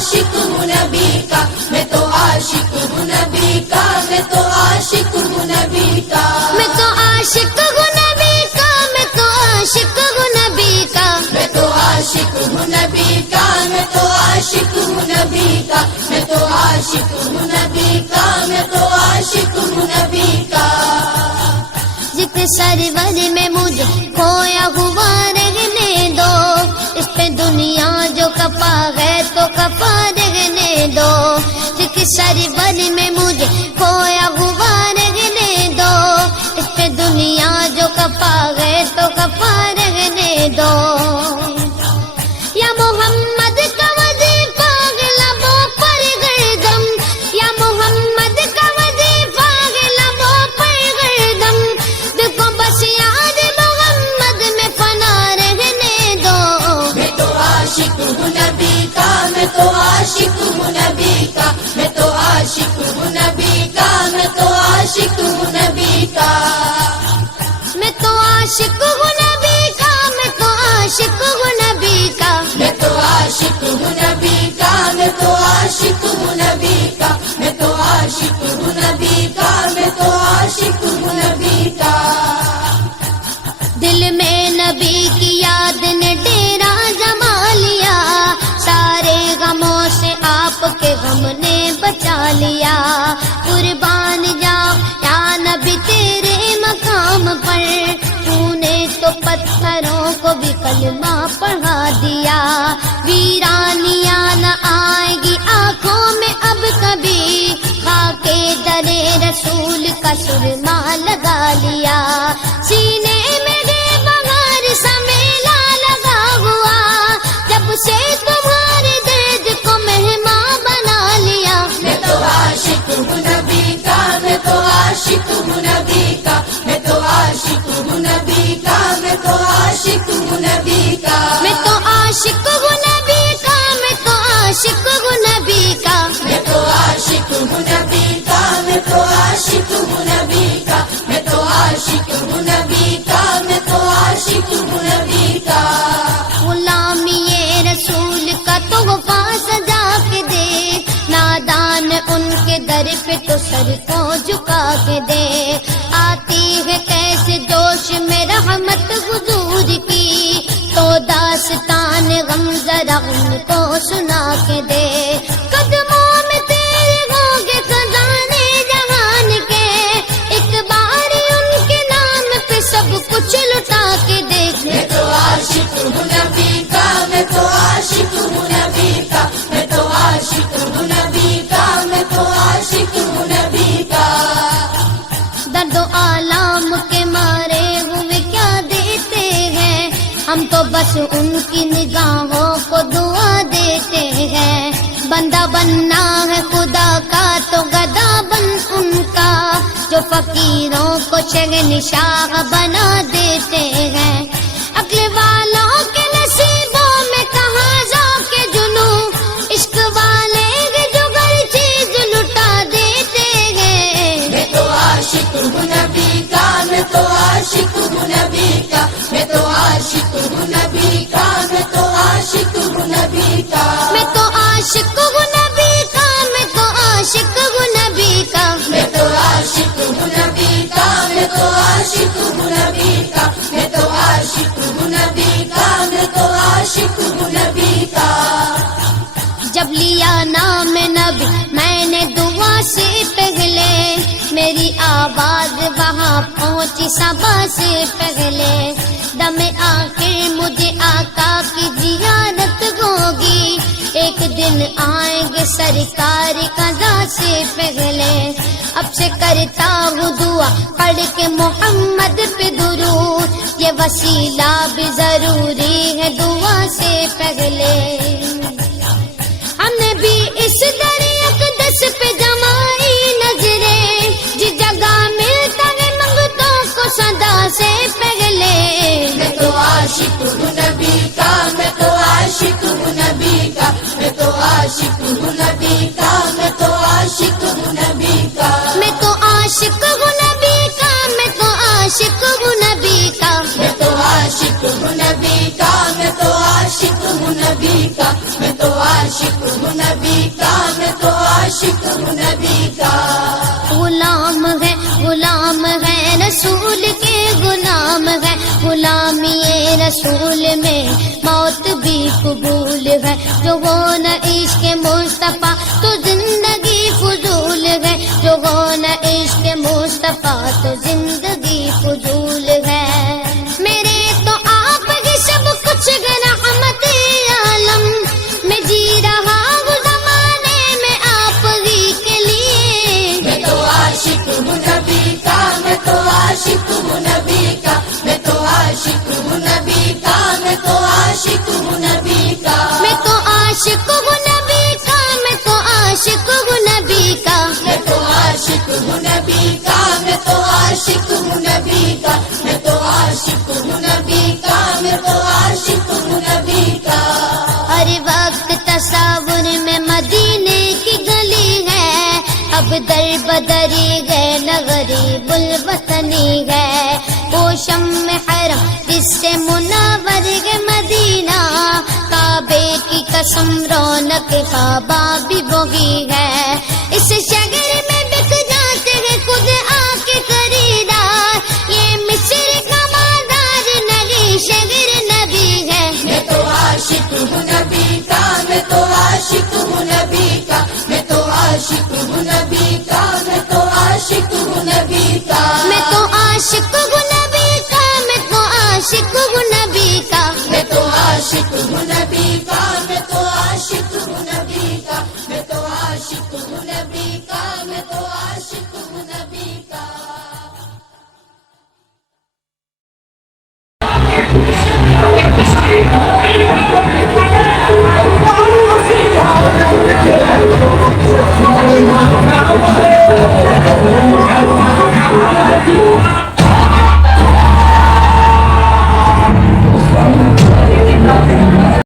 عاشق ہوں نبی کا، میں تو عاشق ہوں نبی کا، میں تو عاشق ہوں نبی کا، میں تو عاشق ہوں نبی کا، میں تو عاشق ہوں نبی کا، میں تو عاشق ہوں نبی کا، میں تو عاشق ہوں نبی کا، میں تو عاشق ہوں نبی کا، میں تو عاشق ہوں نبی کا، ذکر سرور میں مجھے کھویا ہوا رہنے دو، اس پہ دنیا جو کپا ہے تو کپا رہنے دو، ذکر سرور میں مجھے کھویا ہوا رہنے دو، اس پہ دنیا جو کپا ہے تو کپا رہنے دو، یا محمد کا وظیفہ لبوں پر گردم، یا محمد کا وظیفہ لبوں پر گردم، دیکھو بس یاد محمد میں فنا رہنے دو، میں تو عاشق ہوں نبی کا، میں تو عاشق ہوں نبی کا، میں تو عاشق ہوں نبی کا، میں تو عاشق ہوں نبی کا، میں تو عاشق ہوں نبی کا، میں تو عاشق ہوں نبی کا، میں تو عاشق ہوں نبی کا، میں تو عاشق ہوں نبی کا، میں تو عاشق ہوں نبی کا، میں تو عاشق ہوں نبی کا، دل میں نبی کی یاد نے ڈیرا جما لیا، سارے غموں سے آپ کے غم نے بچا لیا، قربان جاؤ یا نبی تیرے مقام پر، تو نے تو پتھروں کو بھی کلمہ پڑھا دیا، ویرانیاں نہ آئے گی آنکھوں میں اب کبھی، خاکے درے رسول کا سرما لگا لیا، سینے میں سا میلہ لگا ہوا، جب سے تمہارے درد کو مہمان بنا لیا، میں تو عاشق ہوں نبی کا، میں تو عاشق ہوں نبی کا، میں تو عاشق ہوں نبی کا، میں تو عاشق ہوں نبی کا، میں تو عاشق ہوں نبی کا، میں تو عاشق ہوں نبی کا، میں تو عاشق ہوں نبی کا، میں تو عاشق ہوں نبی کا، میں تو عاشق ہوں نبی کا، میں تو عاشق ہوں نبی کا، غلامی رسول کا تحفہ سجا کے دے، نادان ان کے در پہ تو سر کو جھکا کے دے، آتی ہے کیسے جوش میں رحمت حضور کی، تو داستان غم ذرا ان کو سنا کے دے، قدموں میں تیرے ہوں گے خزانے جہان کے، ایک بار ان کے نام پہ سب کچھ لٹا کے دیکھ، میں تو عاشق ہوں نبی کا، میں تو عاشق ہوں نبی کا، میں تو عاشق ہوں نبی کا، میں تو عاشق ہوں نبی کا، درد و آلام کے مارے ہوئے کیا دیتے ہیں، ہم تو بس ان کی نگاہوں کو دعا دیتے ہیں، بندہ بننا ہے خدا کا تو گدا بن ان کا، جو فقیروں کو شہنشاہ بنا دیتے ہیں، عقل والوں کے نصیبوں میں کہاں جا کے جنوں، عشق والے جو گھر چیز لٹا دیتے ہیں، میں تو عاشق ہوں نبی کا، میں تو عاشق ہوں نبی کا، میں تو عاشق ہوں نبی کا، میں تو عاشق ہوں نبی کا، میں تو عاشق ہوں نبی کا، میں تو عاشق ہوں نبی کا، میں تو عاشق ہوں نبی کا، میں تو عاشق ہوں نبی کا، میں تو عاشق ہوں نبی کا، میں تو عاشق ہوں نبی کا، جب لیا نام نبی میں نے دعا سے پہلے، میری آواز وہاں پہنچی صبا سے پہلے، دم آخر مجھے آقا کی زیارت ہوگی، ایک دن آئیں گے سرکار قضا سے پہلے، اب سے کرتا ہوں دعا پڑھ کے محمد پہ درود، یہ وسیلہ بھی ضروری ہے دعا سے پہلے، ہم نے بھی اس در اقدس پہ جمائی نظریں، جس جگہ ملتا ہے منگتوں کو صدا سے پہلے، میں تو عاشق ہوں نبی کا، میں تو عاشق ہوں نبی کا، میں تو عاشق ہوں نبی کا، میں تو عاشق ہوں نبی کا، میں تو عاشق ہوں نبی کا، میں تو عاشق ہوں نبی کا، میں تو عاشق ہوں نبی کا، میں تو عاشق ہوں نبی کا، میں تو عاشق ہوں نبی نبی کا میں تو عاشق ہوں نبی کا غلام ہے رسول کے غلام ہے غلامی رسول میں موت بھی قبول ہے جو ہو نہ عشق مصطفیٰ تو زندگی فضول ہے جو ہو نہ عشق مصطفیٰ تو زندگی فضول ہے میرے تو آپ ہی سب کچھ رحمت عالم میں جی رہا ہوں زمانے میں آپ ہی کے لیے میں تو عاشق ہوں نبی کا میں تو عاشق ہوں نبی کا میں تو عاشق ہوں نبی کا میں تو عاشق ہوں نبی کا میں تو عاشق ہوں نبی کا میں تو عاشق ہوں نبی کا میں تو عاشق ہوں نبی کا میں تو عاشق ہوں نبی کا میں تو عاشق ہوں نبی کا میں تو عاشق ہوں نبی کا ہر وقت تصور میں مدینے کی گلی ہے اب در بدری گئے نہ غریب الوطنی ہے وہ شم حرم جس سے منور ہے مدینہ کعبے کی قسم رونق کعبہ بھی وہی ہے اس شہر میں بک جاتے ہیں خود آ کے خریدار یہ مصر کا مادار نہیں شہر نبی ہے میں تو عاشق ہوں نبی کا میں تو عاشق ہوں نبی کا میں تو عاشق ہوں نبی کا میں تو عاشق ہوں نبی کا میں تو عاشق ہوں نبی کا میں تو عاشق ہوں نبی کا میں تو عاشق ہوں نبی کا میں تو عاشق ہوں نبی کا میں تو عاشق ہوں نبی کا میں تو عاشق ہوں نبی کا Thank you.